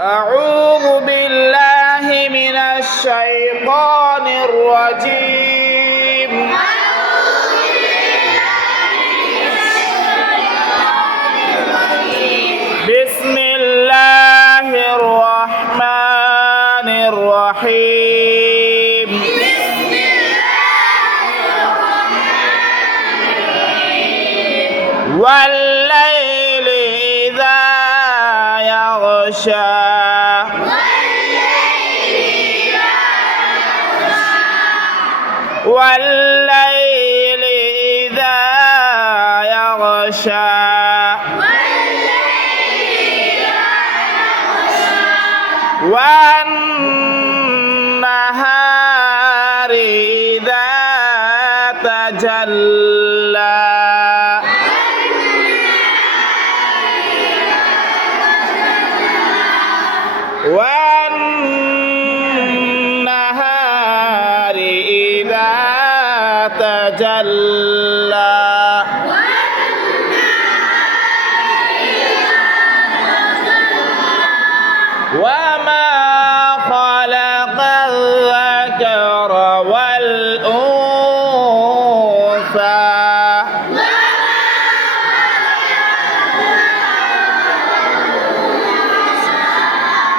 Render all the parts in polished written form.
أعوذ بالله من الشيطان الرجيم بسم الله الرحمن الرحيم والليل إذا يغشى والليل إذا يغشى والنهار إذا تجلى والنهار إذا تجلى وما خلق الذكر والأنثى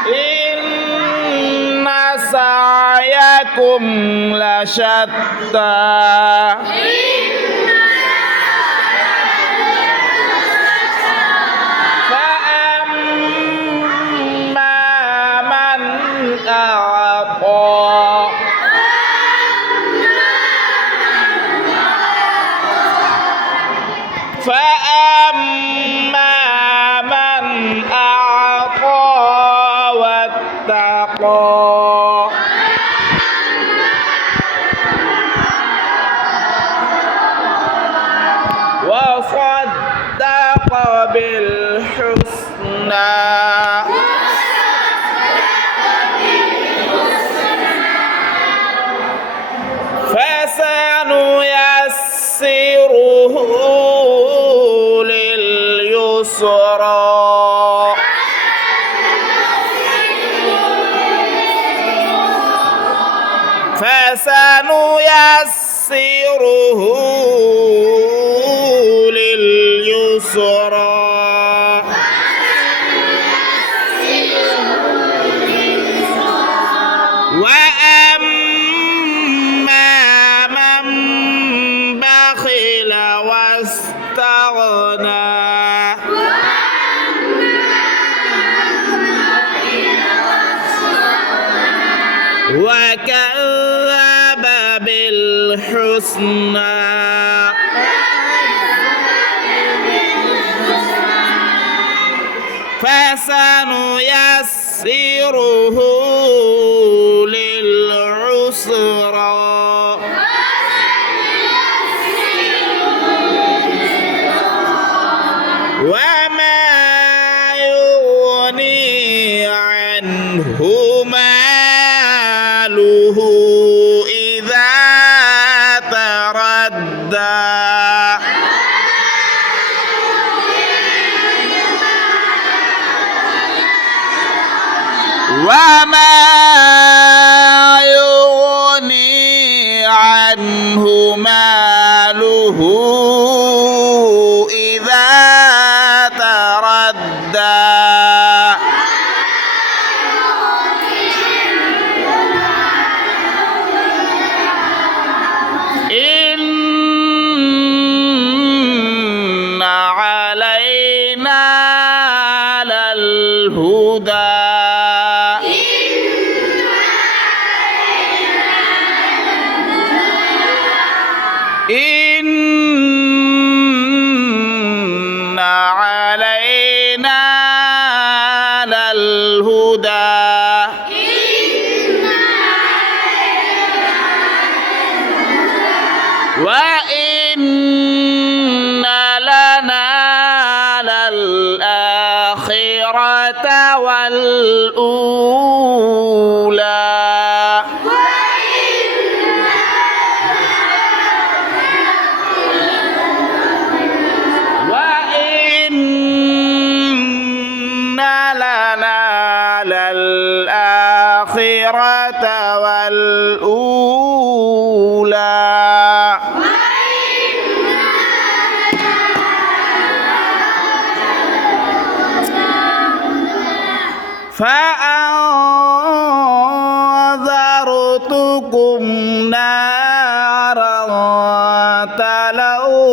إن سعيكم لشتى فأما من أعطى واتقى وصدق بالحسنى فسنيسره لليسرى فسنيسره لليسرى وأما من بخل واستغنى وكذب بالحسنى فسنيسره للعسرى وما يغني عنه ماله إذا تردى وما يغني عنه ماله إذا تردى إن علينا للهدى إن علينا للهدى وإن لنا للآخرة والأولى وإن لنا على الآخرة والأولى فأنذرتكم نارا تلظى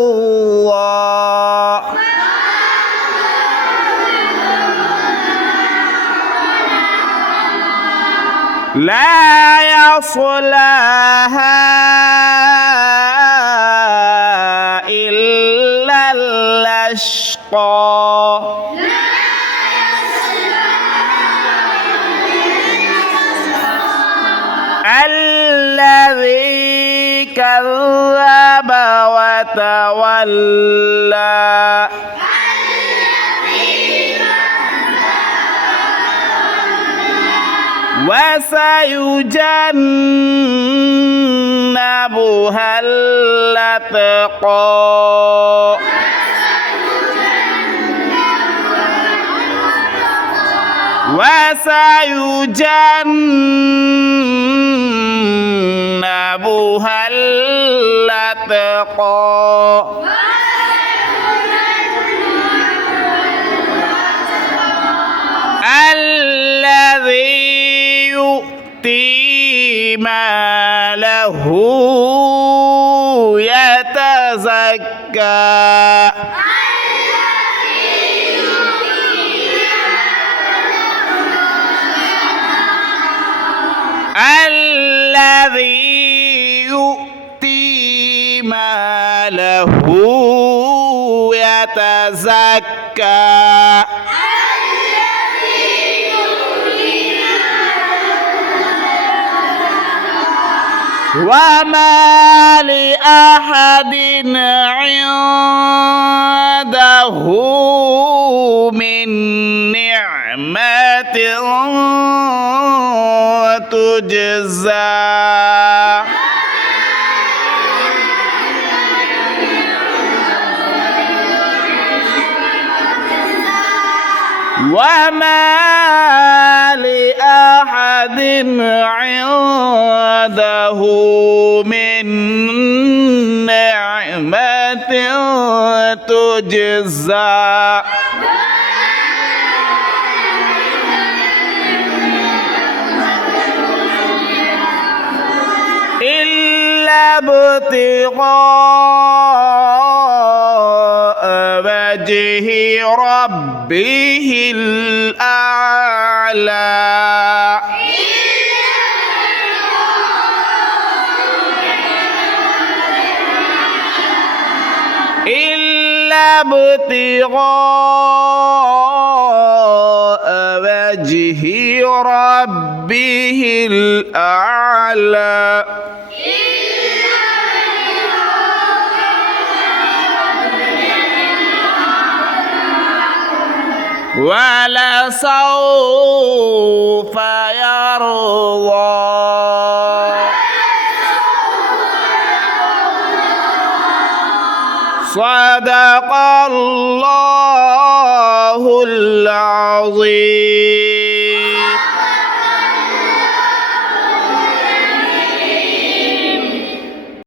لا يصلاها إلا الأشقى الذي كذب وتولى وسيجنبها الأتقى وسيجنبها الأتقى الذي يؤتي ماله يتزكى الذي يؤتي ماله يتزكى وما لأحد عنده من نعمة تجزى وما لأحد عنده من نعمة تجزى إلا ابتغاء وجه ربه الأعلى إلا ابتغاء وجه ربه الأعلى ولسوف يرضى صدق الله العظيم.